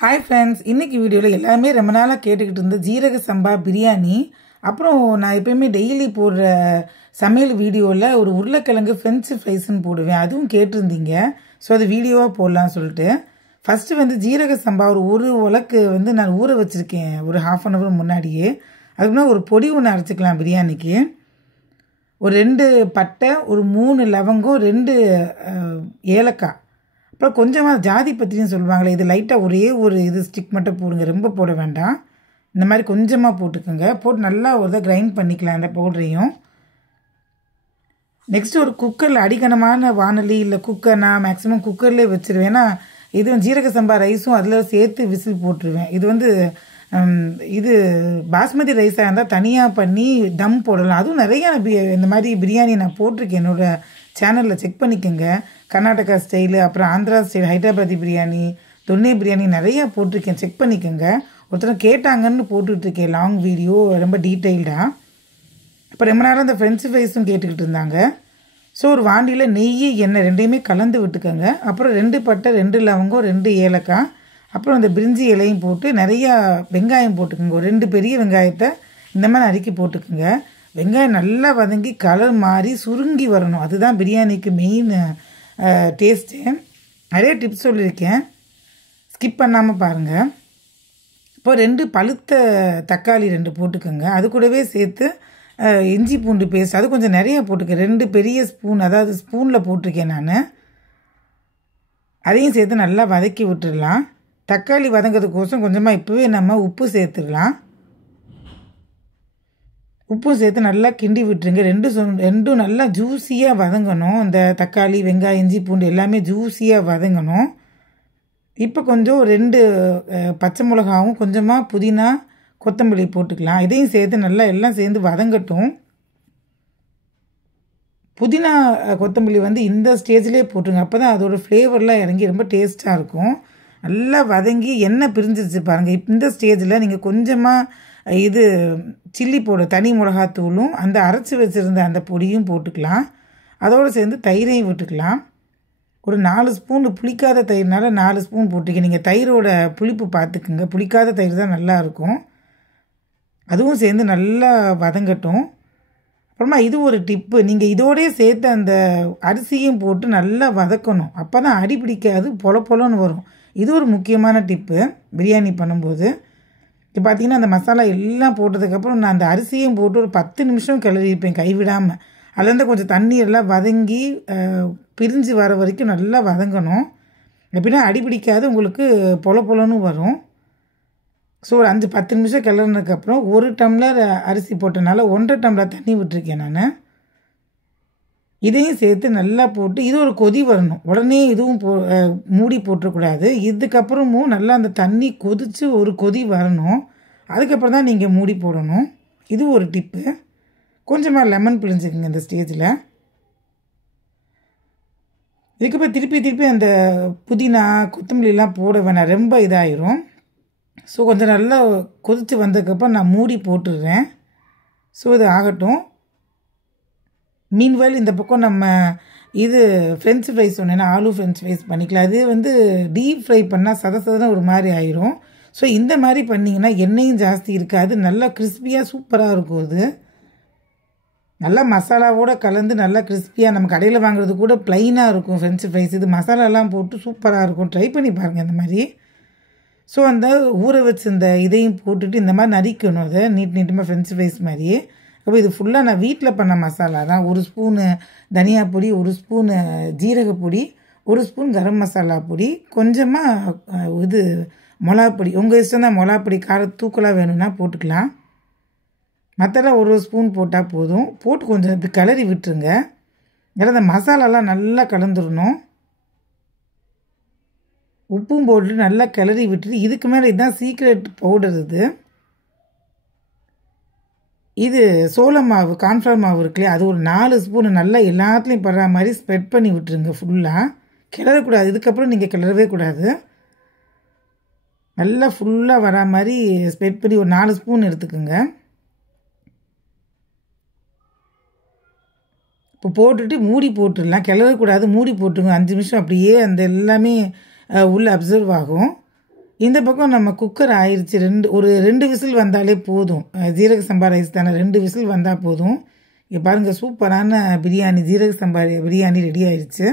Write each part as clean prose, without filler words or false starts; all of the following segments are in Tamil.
ஹாய் ஃப்ரெண்ட்ஸ், இன்றைக்கி வீடியோவில் எல்லாமே ரொம்ப நாளாக கேட்டுக்கிட்டு இருந்த ஜீரக சம்பா பிரியாணி. அப்புறம் நான் எப்போயுமே டெய்லி போடுற சமையல் வீடியோவில் ஒரு உருளைக்கிழங்கு ஃப்ரெஞ்சு ஃப்ரைஸ்ன்னு போடுவேன், அதுவும் கேட்டிருந்தீங்க. ஸோ அது வீடியோவாக போடலான்னு சொல்லிட்டு ஃபஸ்ட்டு ஜீரக சம்பா ஒரு உலக்கு நான் ஊற வச்சுருக்கேன் ஒரு 1/2 hour முன்னாடியே. அதுக்கு முன்னாடி ஒரு பொடி ஒன்று அரைச்சிக்கலாம் பிரியாணிக்கு. ஒரு 2 பட்டை, ஒரு 3 லவங்கம், 2 ஏலக்காய், அப்புறம் கொஞ்சமாக ஜாதி பத்திரின்னு சொல்லுவாங்களே, இது லைட்டாக ஒரே ஒரு ஸ்டிக் மட்டும் போடுங்க, ரொம்ப போட வேண்டாம். இந்த மாதிரி கொஞ்சமாக போட்டுக்கோங்க. போட்டு நல்லா ஒரு கிரைண்ட் பண்ணிக்கலாம் இந்த பவுடரையும். நெக்ஸ்ட்டு ஒரு குக்கரில் அடிக்கணமான வானொலி இல்லை குக்கர், நான் மேக்ஸிமம் குக்கர்லேயே வச்சுருவேன். ஏன்னா இது ஜீரக சம்பா ரைஸும் அதில் சேர்த்து விசில் போட்டுருவேன். இது பாஸ்மதி ரைஸாக இருந்தால் தனியாக பண்ணி தம் போடலாம். அதுவும் நிறையா இந்த மாதிரி பிரியாணி நான் போட்டிருக்கேன் என்னோடய சேனலில், செக் பண்ணிக்கோங்க. கர்நாடகா ஸ்டைலு, அப்புறம் ஆந்திரா ஸ்டைல், ஹைதராபாதி பிரியாணி, தொன்னே பிரியாணி நிறையா போட்டிருக்கேன், செக் பண்ணிக்கோங்க. ஒருத்தர் கேட்டாங்கன்னு போட்டுட்ருக்கேன் லாங் வீடியோ, ரொம்ப டீட்டெயில்டாக. இப்போ ரொம்ப நேரம் அந்த ஃப்ரெஞ்சு ஃப்ரைஸும் கேட்டுக்கிட்டு இருந்தாங்க. ஸோ ஒரு வாண்டியில் நெய், எண்ணெய் ரெண்டையுமே கலந்து விட்டுக்கோங்க. அப்புறம் 2 பட்டை, 2 லவங்கம், 2 ஏலக்காய், அப்புறம் அந்த பிரிஞ்சி இலையும் போட்டு நிறையா வெங்காயம் போட்டுக்கோங்க. ஒரு 2 பெரிய வெங்காயத்தை இந்த மாதிரி நறுக்கி போட்டுக்கோங்க. வெங்காயம் நல்லா வதங்கி கலர் மாறி சுருங்கி வரணும், அதுதான் பிரியாணிக்கு மெயின் டேஸ்ட்டு. நிறைய டிப்ஸ் சொல்லியிருக்கேன், ஸ்கிப் பண்ணாமல் பாருங்கள். இப்போ 2 பழுத்த தக்காளி 2 போட்டுக்கோங்க. அது கூடவே சேர்த்து இஞ்சி பூண்டு பேஸ்ட் அது கொஞ்சம் நிறைய போட்டுக்கேன். 2 பெரிய ஸ்பூன், அதாவது ஸ்பூனில் போட்டிருக்கேன் நான். அதையும் சேர்த்து நல்லா வதக்கி விட்டுடலாம். தக்காளி வதங்கிறதுக்கோசம் கொஞ்சமாக இப்போவே நம்ம உப்பு சேர்த்துடலாம். உப்பும் சேர்த்து நல்லா கிண்டி விட்டுருங்க. ரெண்டும் நல்லா ஜூஸியாக வதங்கணும். இந்த தக்காளி, வெங்காயம், இஞ்சி பூண்டு எல்லாமே ஜூஸியாக வதங்கணும். இப்போ கொஞ்சம் 2 பச்சை மிளகாவும், கொஞ்சமாக புதினா, கொத்தமல்லி போட்டுக்கலாம். இதையும் சேர்த்து நல்லா எல்லாம் சேர்ந்து வதங்கட்டும். புதினா கொத்தமல்லி இந்த ஸ்டேஜ்லேயே போட்டுருங்க, அப்போ தான் அதோடய ஃப்ளேவர்லாம் இறங்கி ரொம்ப டேஸ்ட்டாக இருக்கும். நல்லா வதங்கி எண்ணெய் பிரிஞ்சிருச்சு பாருங்கள். இந்த ஸ்டேஜில் நீங்கள் கொஞ்சமாக சில்லி பவுடர், தனி மிளகாத்தூளும் அந்த அரைச்சி வச்சுருந்த அந்த பொடியும் போட்டுக்கலாம். அதோடு சேர்ந்து தயிரையும் விட்டுக்கலாம். ஒரு 4 ஸ்பூன், புளிக்காத தயிர்னால 4 ஸ்பூன் போட்டுக்க. நீங்கள் தயிரோட புளிப்பு பார்த்துக்குங்க, புளிக்காத தயிர் தான் நல்லாயிருக்கும். அதுவும் சேர்ந்து நல்லா வதங்கட்டும். அப்புறமா இது ஒரு டிப்பு, நீங்கள் இதோடய சேர்த்து அந்த அரிசியும் போட்டு நல்லா வதக்கணும், அப்போ தான் அடி பிடிக்காது, பொலன்னு வரும். இது ஒரு முக்கியமான டிப்பு பிரியாணி பண்ணும்போது. இப்போ பார்த்தீங்கன்னா அந்த மசாலா எல்லாம் போட்டதுக்கப்புறம் நான் அந்த அரிசியும் போட்டு ஒரு 10 நிமிஷம் கிளறிப்பேன் கைவிடாமல். அதுலேருந்து கொஞ்சம் தண்ணி எல்லாம் வதங்கி பிரிஞ்சு வர வரைக்கும் நல்லா வதங்கணும். எப்படின்னா அடி பிடிக்காது, உங்களுக்கு பொலன்னு வரும். ஸோ ஒரு 5-10 நிமிஷம் கிளறினதுக்கப்புறம் 1 டம்ளர் அரிசி போட்டனால 1.5 டம்ளர் தண்ணி விட்டுருக்கேன் நான். இதையும் சேர்த்து நல்லா போட்டு இது ஒரு கொதி வரணும். உடனே இதுவும் மூடி போட்டுறக்கூடாது. இதுக்கப்புறமும் நல்லா அந்த தண்ணி கொதித்து ஒரு கொதி வரணும். அதுக்கப்புறம் தான் நீங்கள் மூடி போடணும். இது ஒரு டிப்பு. கொஞ்சமாக லெமன் பிழிஞ்சுக்குங்க இந்த ஸ்டேஜில். இதுக்கப்புறம் திருப்பி அந்த புதினா, கொத்தமல்லிலாம் போட வேணாம், ரொம்ப இதாயிரும். ஸோ கொஞ்சம் நல்லா கொதித்து வந்ததுக்கப்புறம் நான் மூடி போட்டுடுறேன். ஸோ இது ஆகட்டும். மீன்வேல் இந்த பக்கம் நம்ம ஃப்ரெஞ்சு ஃப்ரைஸ் சொன்னேன்னா ஆலு ஃப்ரெஞ்சு ஃப்ரைஸ் பண்ணிக்கலாம். அது டீப் ஃப்ரை பண்ணால் சதசதன ஒரு மாதிரி ஆயிரும். ஸோ இந்த மாதிரி பண்ணிங்கன்னா எண்ணெயும் ஜாஸ்தி இருக்காது, நல்லா கிறிஸ்பியாக சூப்பராக இருக்கும். இது நல்லா மசாலாவோடு கலந்து நல்லா கிறிஸ்பியாக, நம்ம கடையில் வாங்குறது கூட ப்ளைனாக இருக்கும் ஃப்ரெஞ்சு ஃப்ரைஸ். இது மசாலாலாம் போட்டு சூப்பராக இருக்கும், ட்ரை பண்ணி பாருங்கள் இந்த மாதிரி. ஸோ அந்த ஊற வச்சு இந்த இதையும் போட்டுட்டு இந்த மாதிரி நறுக்கணும், அதை நீட்டமாக ஃப்ரெஞ்சு ஃப்ரைஸ் மாதிரியே. அப்போ இது ஃபுல்லாக நான் வீட்டில் பண்ண மசாலா தான். 1 ஸ்பூனு தனியா பொடி, 1 ஸ்பூனு ஜீரகப்பொடி, 1 ஸ்பூன் கரம் மசாலா பொடி, கொஞ்சமாக மிளகாப்பொடி. உங்கள் இஷ்டம் தான், மிளகாப்பொடி தூக்கலாக வேணும்னா போட்டுக்கலாம். மற்றெல்லாம் 1 ஸ்பூன் போட்டால் போதும். போட்டு கொஞ்சம் இப்படி கிளறி விட்டுருங்க. ஏன்னா அந்த மசாலாலாம் நல்லா கலந்துடணும். உப்பும் போட்டுட்டு நல்லா கிளறி விட்டுட்டு இதுக்கு மேலே இதுதான் சீக்ரெட் பவுடர். இது சோள மாவு, கார்ன்ஃப்ளவர் மாவு இருக்குல்லையா, அது ஒரு 4 ஸ்பூன் நல்லா எல்லாத்துலேயும் படுற மாதிரி ஸ்ப்ரெட் பண்ணி விட்டுருங்க. ஃபுல்லாக கிளறக்கூடாது, இதுக்கப்புறம் நீங்கள் கிளறவே கூடாது. நல்லா ஃபுல்லாக வரா மாதிரி ஸ்ப்ரெட் பண்ணி ஒரு 4 ஸ்பூன் எடுத்துக்கோங்க. இப்போ போட்டுட்டு மூடி போட்டுடலாம், கிளறக்கூடாது, மூடி போட்டுருங்க. 5 நிமிஷம் அப்படியே அந்த எல்லாமே உள்ளே அப்சர்வ் ஆகும். இந்த பக்கம் நம்ம குக்கர் ஆயிடுச்சு. ஒரு 2 விசில் வந்தாலே போதும். ஜீரக சம்பா ரைஸ் தானே, 2 விசில் வந்தால் போதும். இங்கே பாருங்கள், சூப்பரான பிரியாணி, ஜீரக சம்பா பிரியாணி ரெடி ஆயிடுச்சு.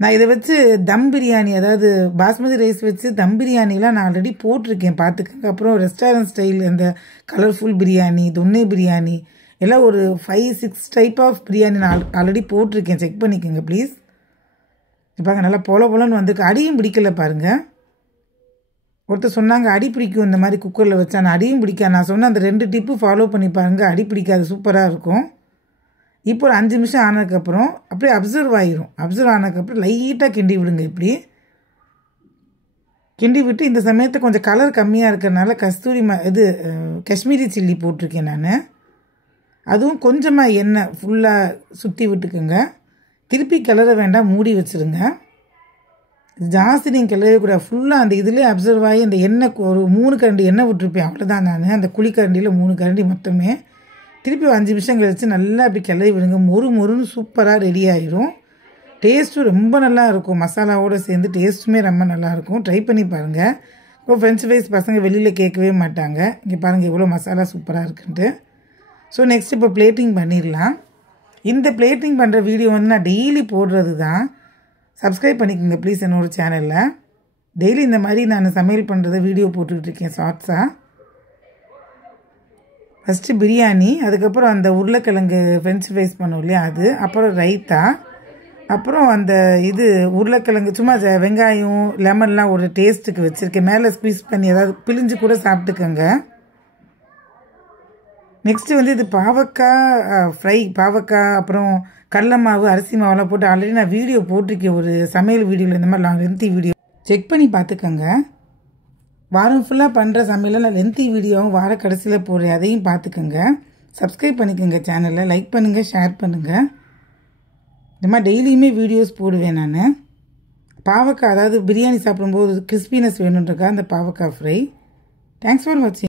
நான் இதை வச்சு தம் பிரியாணி, அதாவது பாஸ்மதி ரைஸ் வச்சு தம் பிரியாணிலாம் நான் ஆல்ரெடி போட்டிருக்கேன், பார்த்துக்கங்க. அப்புறம் ரெஸ்டாரண்ட் ஸ்டைல் அந்த கலர்ஃபுல் பிரியாணி, தொன்னை பிரியாணி எல்லாம் ஒரு 5-6 டைப் ஆஃப் பிரியாணி நான் ஆல்ரெடி போட்டிருக்கேன். செக் பண்ணிக்கோங்க ப்ளீஸ். பாருங்க, நல்லா பொலன்னு வந்துருக்கு. அடியும் பிடிக்கல பாருங்கள். ஒருத்தர் சொன்னாங்க அடி பிடிக்கும் இந்த மாதிரி குக்கரில் வச்சா. நான் அடியும் பிடிக்காது. நான் சொன்ன அந்த 2 டிப்பு ஃபாலோ பண்ணி பாருங்கள், அடி பிடிக்காது, சூப்பராக இருக்கும். இப்போ ஒரு 5 நிமிஷம் ஆனதுக்கப்புறம் அப்படியே அப்சர்வ் ஆகிரும். அப்சர்வ் ஆனதுக்கப்புறம் லைட்டாக கிண்டி விடுங்க. இப்படி கிண்டி விட்டு இந்த சமயத்தை கொஞ்சம் கலர் கம்மியாக இருக்கிறதுனால காஷ்மீரி சில்லி போட்டிருக்கேன் நான். அதுவும் கொஞ்சமாக எண்ணெய் ஃபுல்லாக சுற்றி விட்டுக்குங்க. திருப்பி கிளற வேண்டாம், மூடி வச்சுருங்க. ஜாஸ்தி நீங்கள் கிளறவே கூடாது. ஃபுல்லாக அந்த இதிலே அப்சர்வ் ஆகி அந்த எண்ணெய் ஒரு 3 கரண்டி எண்ணெய் விட்டுருப்பேன், அவ்வளோதான். நான் அந்த குழிக்கரண்டியில் 3 கரண்டி மொத்தமே. திருப்பி 5 நிமிஷம் கழிச்சு நல்லா அப்படி கிளறி விடுங்க. மொறுன்னு சூப்பராக ரெடி ஆயிரும். டேஸ்ட்டும் ரொம்ப நல்லா இருக்கும். மசாலாவோடு சேர்ந்து டேஸ்ட்டுமே ரொம்ப நல்லாயிருக்கும். ட்ரை பண்ணி பாருங்கள். இப்போ ஃப்ரெஞ்ச் ஃப்ரைஸ் பசங்க வெளியில் கேட்கவே மாட்டாங்க. இங்கே பாருங்கள் எவ்வளோ மசாலா சூப்பராக இருக்குன்ட்டு. ஸோ நெக்ஸ்ட் இப்போ பிளேட்டிங் பண்ணிடலாம். இந்த பிளேட்டிங் பண்ணுற வீடியோ வந்து நான் டெய்லி போடுறது தான். சப்ஸ்கிரைப் பண்ணிக்கோங்க ப்ளீஸ் என்னோடய சேனலில். டெய்லி இந்த மாதிரி நான் சமையல் பண்ணுறதை வீடியோ போட்டுக்கிட்டுருக்கேன் ஷார்ட்ஸாக. ஃபஸ்ட்டு பிரியாணி, அதுக்கப்புறம் அந்த உருளைக்கிழங்கு ஃப்ரெஞ்ச் ஃப்ரைஸ் பண்ணோம் இல்லையா அது, அப்புறம் ரைத்தா, அப்புறம் அந்த உருளைக்கிழங்கு சும்மா வெங்காயம் லெமன்லாம் ஒரு டேஸ்ட்டுக்கு வச்சுருக்கேன். மேலே ஸ்குவீஸ் பண்ணி ஏதாவது பிழிஞ்சு கூட சாப்பிட்டுக்கோங்க. நெக்ஸ்ட்டு வந்து இது பாவக்காய் ஃப்ரை, பாவக்காய் அப்புறம் கடலை மாவு, அரிசி மாவெல்லாம் போட்டு ஆல்ரெடி நான் வீடியோ போட்டிருக்கேன். ஒரு சமையல் வீடியோவில் இந்த மாதிரி லென்த்தி வீடியோ செக் பண்ணி பார்த்துக்கோங்க. வாரம் ஃபுல்லாக பண்ணுற சமையலில் நான் லென்த்தி வீடியோவும் வார கடைசியில் போடுறேன், அதையும் பார்த்துக்கோங்க. சப்ஸ்கிரைப் பண்ணிக்கோங்க சேனலில், லைக் பண்ணுங்கள், ஷேர் பண்ணுங்கள். இந்த மாதிரி டெய்லியுமே வீடியோஸ் போடுவேன் நான். பாவக்காய், அதாவது பிரியாணி சாப்பிடும்போது கிறிஸ்பினஸ் வேணுன்றக்கா அந்த பாவக்காய் ஃப்ரை. தேங்க்ஸ் ஃபார் வாட்சிங்.